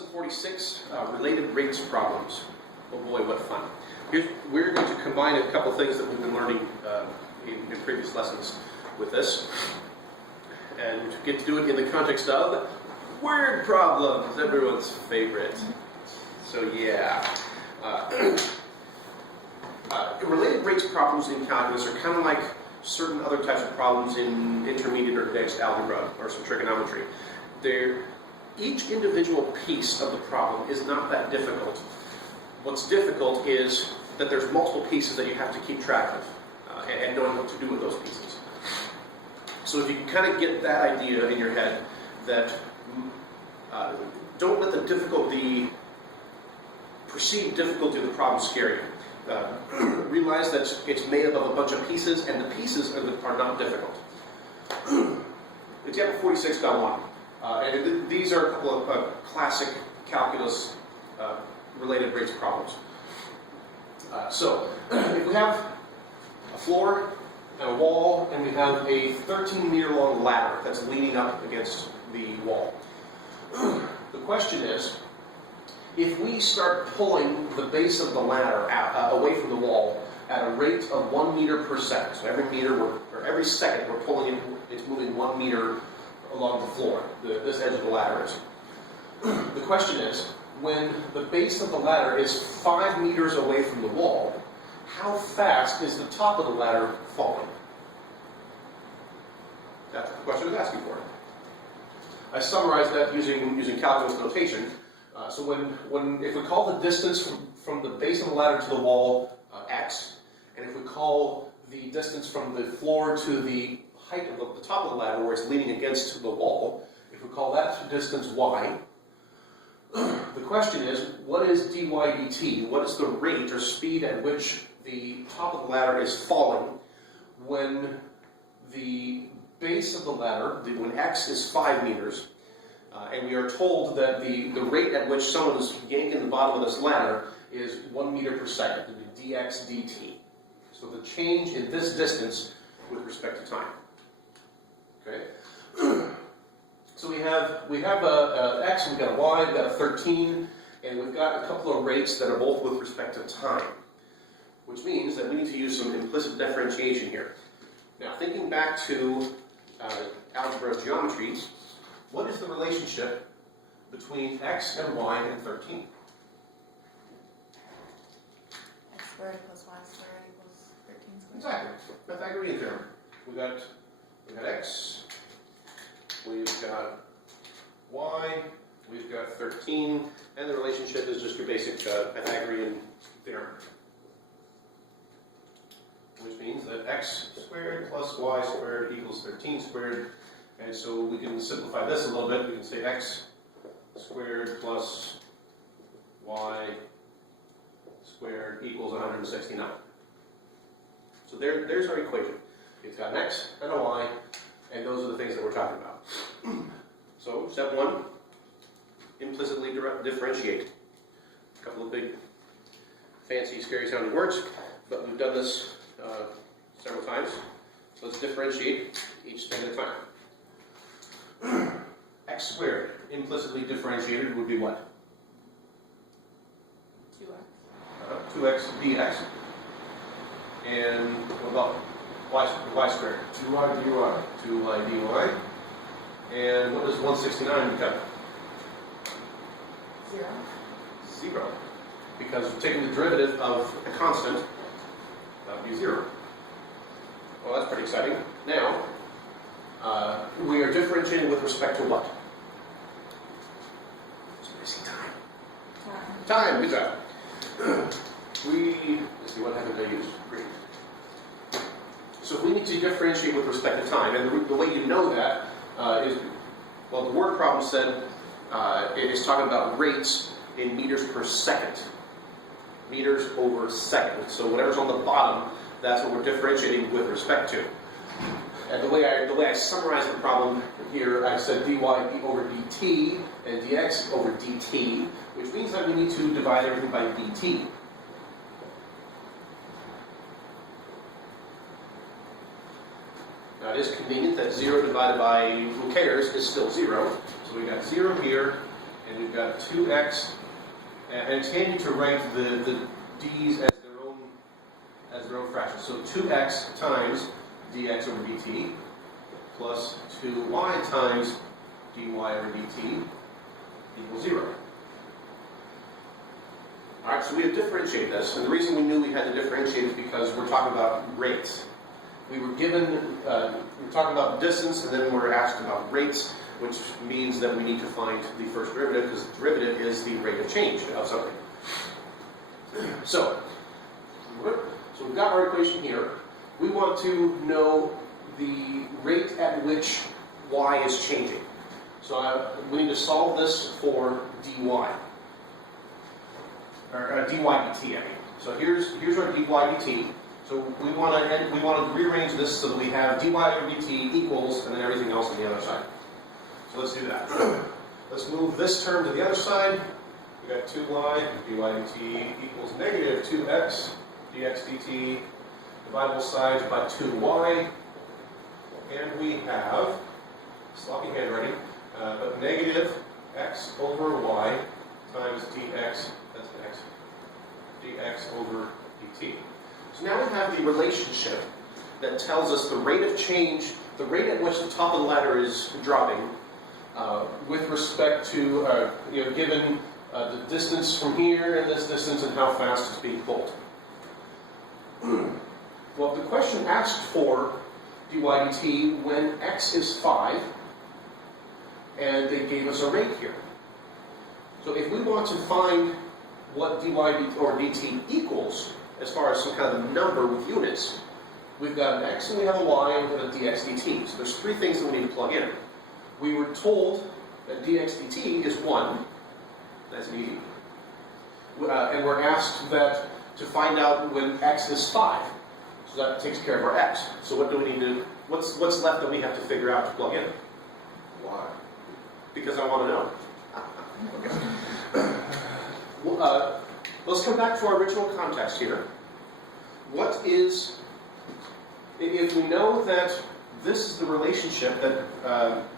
Lesson 46, related rates problems. Oh boy, what fun. We're going to combine a couple things that we've been learning in previous lessons with this. And we get to do it in the context of word problems, everyone's favorite. So yeah. Related rates problems in calculus are kind of like certain other types of problems in intermediate or advanced algebra or some trigonometry. Each individual piece of the problem is not that difficult. What's difficult is that there's multiple pieces that you have to keep track of and knowing what to do with those pieces. So if you can kind of get that idea in your head, that don't let the perceived difficulty of the problem scare you. Realize that it's made up of a bunch of pieces, and the pieces are not difficult. Example 46.1. And these are a couple of classic calculus related rates problems. So, if we have a floor and a wall, and we have a 13-meter long ladder that's leaning up against the wall. The question is, if we start pulling the base of the ladder out, away from the wall at a rate of 1 meter per second, so every second we're pulling it, it's moving 1 meter along the floor, this edge of the ladder is. The question is, when the base of the ladder is 5 meters away from the wall, how fast is the top of the ladder falling? That's what the question is asking for. I summarized that using calculus notation. So if we call the distance from the base of the ladder to the wall x, and if we call the distance from the floor to the height of the top of the ladder where it's leaning against the wall, if we call that distance y, the question is, what is dy dt? What is the rate or speed at which the top of the ladder is falling when the base of the ladder, when x is 5 meters, and we are told that the rate at which someone is yanking the bottom of this ladder is 1 meter per second, dx dt. So the change in this distance with respect to time. Okay. So we have a x, we've got a y, we've got a 13, and we've got a couple of rates that are both with respect to time, which means that we need to use some implicit differentiation here. Now, thinking back to algebra geometry, what is the relationship between x and y and 13? X squared plus y squared equals 13 squared. Exactly. Pythagorean theorem. We've got x, we've got y, we've got 13, and the relationship is just your basic Pythagorean theorem. Which means that x squared plus y squared equals 13 squared. And so we can simplify this a little bit. We can say x squared plus y squared equals 169. So there's our equation. It's got an x and a y, and those are the things that we're talking about. So step 1, implicitly differentiate. A couple of big, fancy, scary sounding words, but we've done this several times. So let's differentiate each thing at a time. X squared, implicitly differentiated, would be what? 2x. 2x dx. And what about y squared? 2y dy. 2y dy. And what does 169 become? 0. 0. Because we're taking the derivative of a constant, that would be 0. Well, that's pretty exciting. Now, we are differentiating with respect to what? Time, good job. Let's see, what haven't I used? Green. So we need to differentiate with respect to time, and the way you know that is, well, the word problem said it is talking about rates in meters per second. Meters over second. So whatever's on the bottom, that's what we're differentiating with respect to. And the way I summarize the problem here, I said dy over dt and dx over dt, which means that we need to divide everything by dt. Now it is convenient that 0 divided by who cares is still 0. So we got 0 here and we've got 2x, and it's handy to write the d's as their own fractions. So 2x times dx over dt plus 2y times dy over dt equals 0. All right, so we have differentiated this, and the reason we knew we had to differentiate is because we're talking about rates. We were given, we're talking about distance, and then we're asked about rates, which means that we need to find the first derivative, because the derivative is the rate of change of something. So we've got our equation here. We want to know the rate at which y is changing. So we need to solve this for dy, or dy dt, I mean. So here's our dy dt. So we want to rearrange this so that we have dy over dt equals, and then everything else on the other side. So let's do that. Let's move this term to the other side. We got 2y, dy dt equals negative 2x, dx dt. Divide both sides by 2y. And we have, sloppy handwriting, but negative x over y times dx, that's x, dx over dt. So now we have the relationship that tells us the rate of change, the rate at which the top of the ladder is dropping, with respect to, given the distance from here and this distance and how fast it's being pulled. Well, the question asked for dy dt when x is 5, and they gave us a rate here. So if we want to find what dy or dt equals, as far as some kind of a number with units, we've got an x and we have a y and we've got a dx dt. So there's three things that we need to plug in. We were told that dx dt is 1. That's easy. And we're asked that to find out when x is 5. So that takes care of our x. So what do we need to, what's left that we have to figure out to plug in? Why? Because I want to know. Okay. Let's come back to our original context here. What is, if we know that this is the relationship that,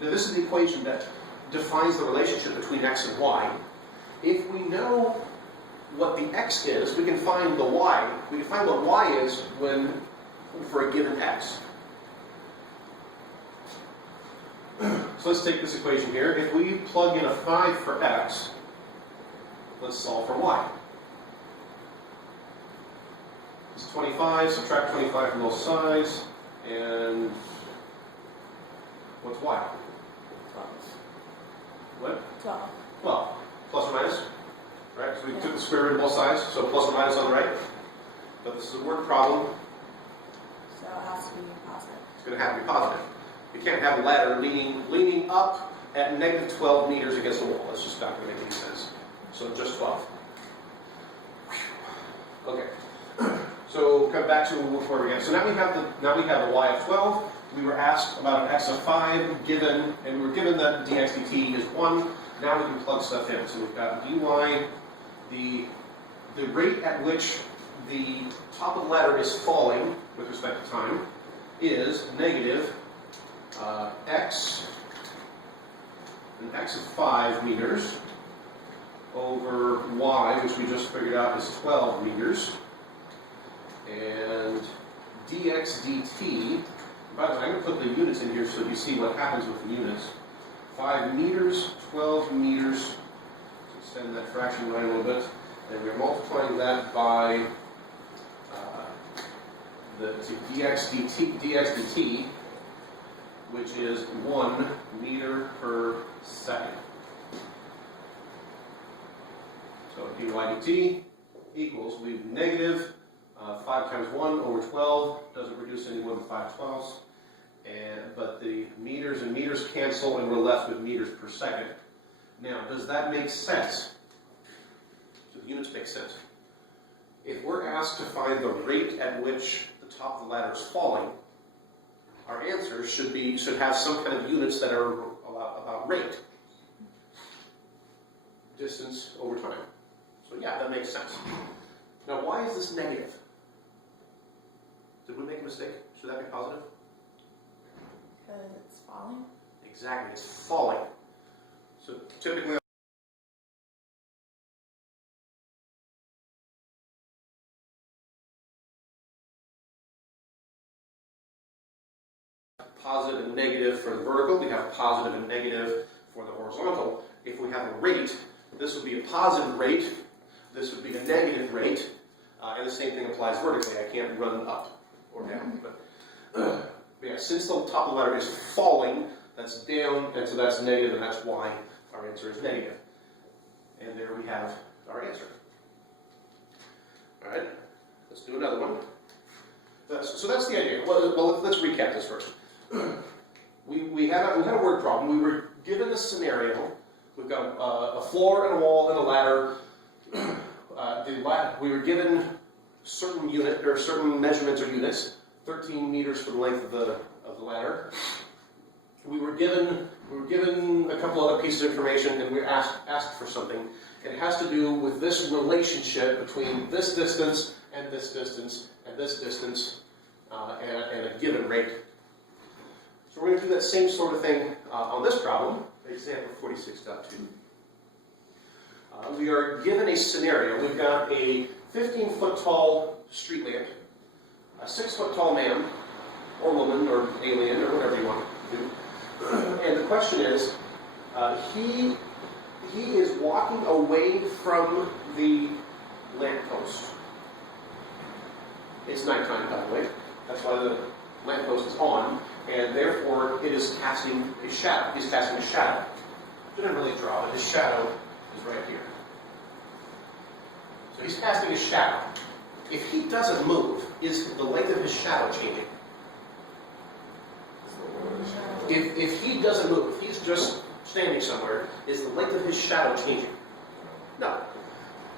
this is the equation that defines the relationship between x and y, if we know what the x is, we can find the y. We can find what y is for a given x. So let's take this equation here. If we plug in a 5 for x, let's solve for y. It's 25, subtract 25 from both sides, and what's y? 12. What? 12. 12. Plus or minus? Right? So we took the square root of both sides, so plus or minus on the right. But this is a word problem. So it has to be positive. It's going to have to be positive. You can't have a ladder leaning up at negative 12 meters against the wall. That's just not going to make any sense. So just 12. Okay. So come back to where we are. So now we have the y of 12. We were asked about an x of 5 given, and we were given that dx dt is 1. Now we can plug stuff in. So we've got dy, the rate at which the top of the ladder is falling with respect to time is negative x, an x of 5 meters over y, which we just figured out is 12 meters, and dx dt, by the way, I'm going to put the units in here so you see what happens with the units. 5 meters, 12 meters, let's extend that fraction right a little bit, and we're multiplying that by the dx dt, which is 1 meter per second. So dy dt equals, we have negative 5 times 1 over 12, doesn't reduce any more than 5/12, but the meters and meters cancel and we're left with meters per second. Now, does that make sense? Do the units make sense? If we're asked to find the rate at which the top of the ladder is falling, our answer should have some kind of units that are about rate. Distance over time. So yeah, that makes sense. Now, why is this negative? Did we make a mistake? Should that be positive? Because it's falling. Exactly, it's falling. So typically positive and negative for the vertical. We have positive and negative for the horizontal. If we have a rate, this would be a positive rate, this would be a negative rate, and the same thing applies vertically. I can't run up or down. But yeah, since the top of the ladder is falling, that's down, and so that's negative, and that's why our answer is negative. And there we have our answer. All right, let's do another one. So that's the idea. Well, let's recap this first. We had a word problem. We were given a scenario. We've got a floor and a wall and a ladder. We were given certain unit or certain measurements or units, 13 meters for the length of the ladder. We were given a couple other pieces of information, and we asked for something. It has to do with this relationship between this distance and this distance and this distance and a given rate. So we're going to do that same sort of thing on this problem, example 46.2. We are given a scenario. We've got a 15-foot tall street lamp, a 6-foot tall man, or woman, or alien, or whatever you want to do. And the question is, he is walking away from the lamppost. It's nighttime, by the way. That's why the lamppost is on, and therefore it is casting a shadow. He's casting a shadow. Didn't really draw, but his shadow is right here. So he's casting a shadow. If he doesn't move, is the length of his shadow changing? If he doesn't move, if he's just standing somewhere, is the length of his shadow changing? No.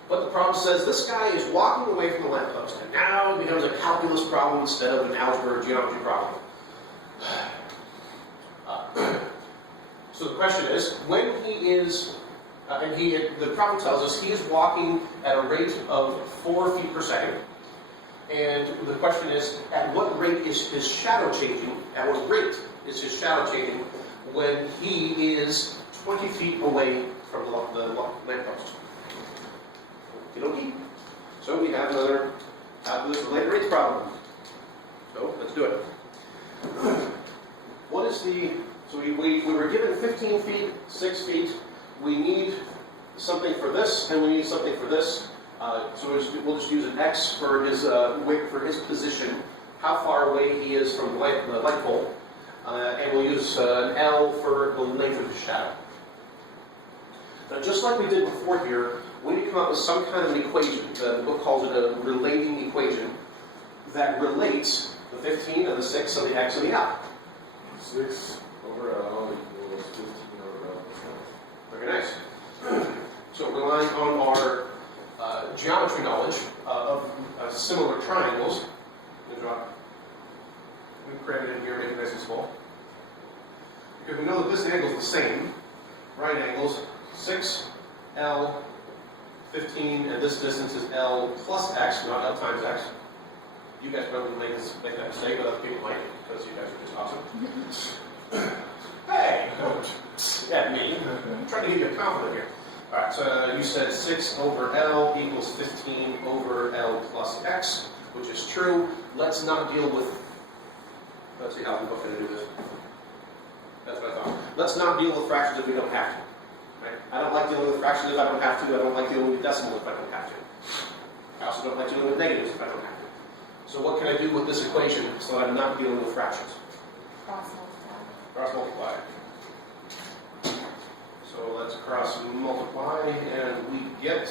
But the problem says this guy is walking away from the lamppost, and now it becomes a calculus problem instead of an algebra or geometry problem. So the question is, when he is, the problem tells us he is walking at a rate of 4 feet per second, and the question is, at what rate is his shadow changing? At what rate is his shadow changing when he is 20 feet away from the lamppost? Okay. So we have another calculus-related rates problem. So let's do it. What is so we were given 15 feet, 6 feet. We need something for this, and we need something for this. So we'll just use an X for his position, how far away he is from the light pole, and we'll use an L for the length of his shadow. Now, just like we did before here, we need to come up with some kind of an equation. The book calls it a relating equation that relates the 15 and the 6 and the X and the L. 6 over L equals 15 over L. Very nice. So relying on our geometry knowledge of similar triangles, we cram it in here, make it nice and small. Because we know that this angle is the same. Right angles, 6, L, 15, and this distance is L plus X, not L times X. You guys probably make that mistake, but other people might, because you guys are just awesome. Hey! At me. I'm trying to give you a compliment here. Alright, so you said 6 over L equals 15 over L plus X, which is true. Let's not deal with... Let's see how the book's going to do this. That's what I thought. Let's not deal with fractions if we don't have to. Right? I don't like dealing with fractions if I don't have to. I don't like dealing with decimals if I don't have to. I also don't like dealing with negatives if I don't have to. So what can I do with this equation so that I'm not dealing with fractions? Cross multiply. Cross multiply. So let's cross multiply, and we get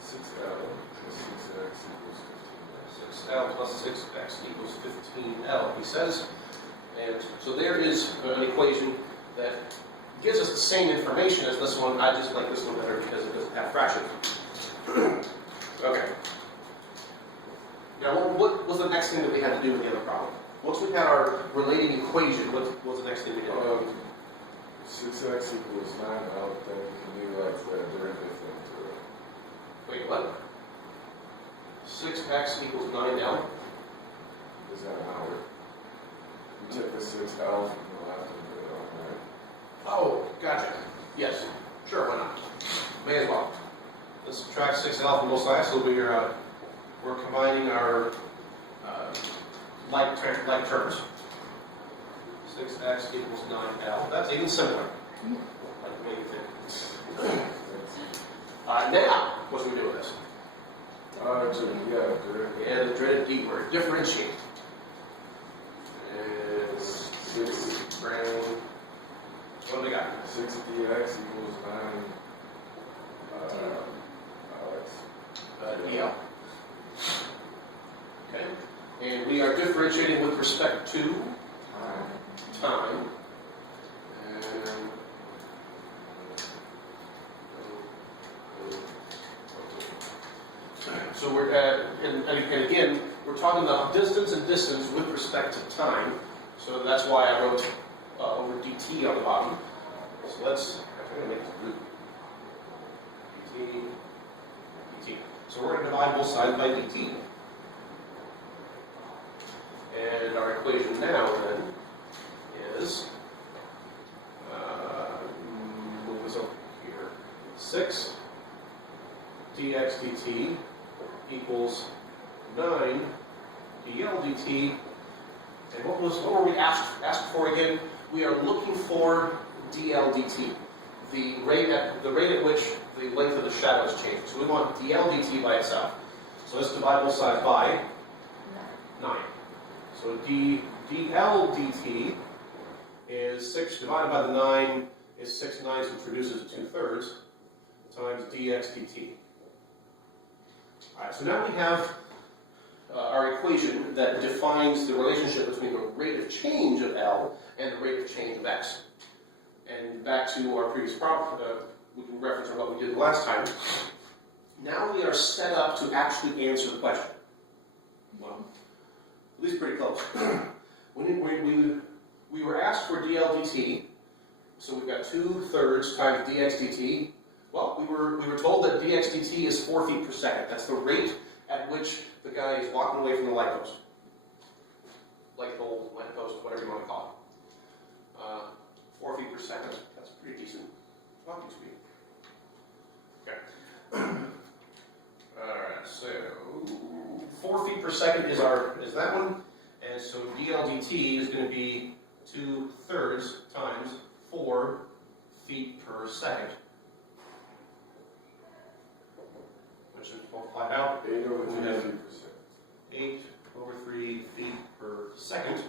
6L plus 6X equals 15. 6L plus 6X equals 15L, he says. And so there is an equation that gives us the same information as this one. I just like this one better because it doesn't have fractions. Okay. Now, what was the next thing that we had to do with the other problem? Once we had our relating equation, what was the next thing we did? 6X equals 9L, then you can utilize that derivative thing to it. Wait, what? 6X equals 9L? Is that an hour? You took the 6L from the left and put it on the right. Oh, gotcha. Yes. Sure, why not? May as well. Let's subtract 6L from both sides, so we're combining our like terms. 6x equals 9L. That's even simpler. Like the way you think. Now, what should we do with this? Yeah, the dreaded D word, differentiate. And 6 grand. What do we got? 6dx equals 9 EL. Okay. And we are differentiating with respect to time. And so we're at, and again, we're talking about distance and distance with respect to time. So that's why I wrote over dt on the bottom. So let's, I'm going to make this blue. dt. So we're going to divide both sides by dt. And our equation now then is, move this over here, 6 dx dt equals 9 dl dt. And what were we asked for again? We are looking for dl dt, the rate at which the length of the shadows change. So we want dl dt by itself. So let's divide both sides by 9. So dl dt is 6 divided by the 9 is 6 9ths, which reduces to 2/3, times dx dt. Alright, so now we have our equation that defines the relationship between the rate of change of L and the rate of change of x. And back to our previous problem, we can reference what we did last time. Now we are set up to actually answer the question. Well, at least pretty close. We were asked for dl dt, so we've got 2/3 times dx dt. Well, we were told that dx dt is 4 feet per second. That's the rate at which the guy is walking away from the light post. Light pole, lamp post, whatever you want to call it. 4 feet per second, that's pretty decent walking speed. Okay. Alright, so 4 feet per second is that one. And so dl dt is going to be 2/3 times 4 feet per second. Which is multiplied out. 8 over 3 We have feet 8 over 3 feet per second.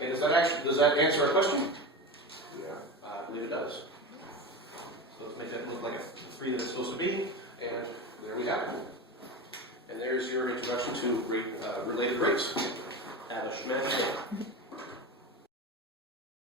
And does that answer our question? Yeah. I believe it does. So let's make that look like a 3 that it's supposed to be. And there we have it. And there's your introduction to related rates. Have a schmack day.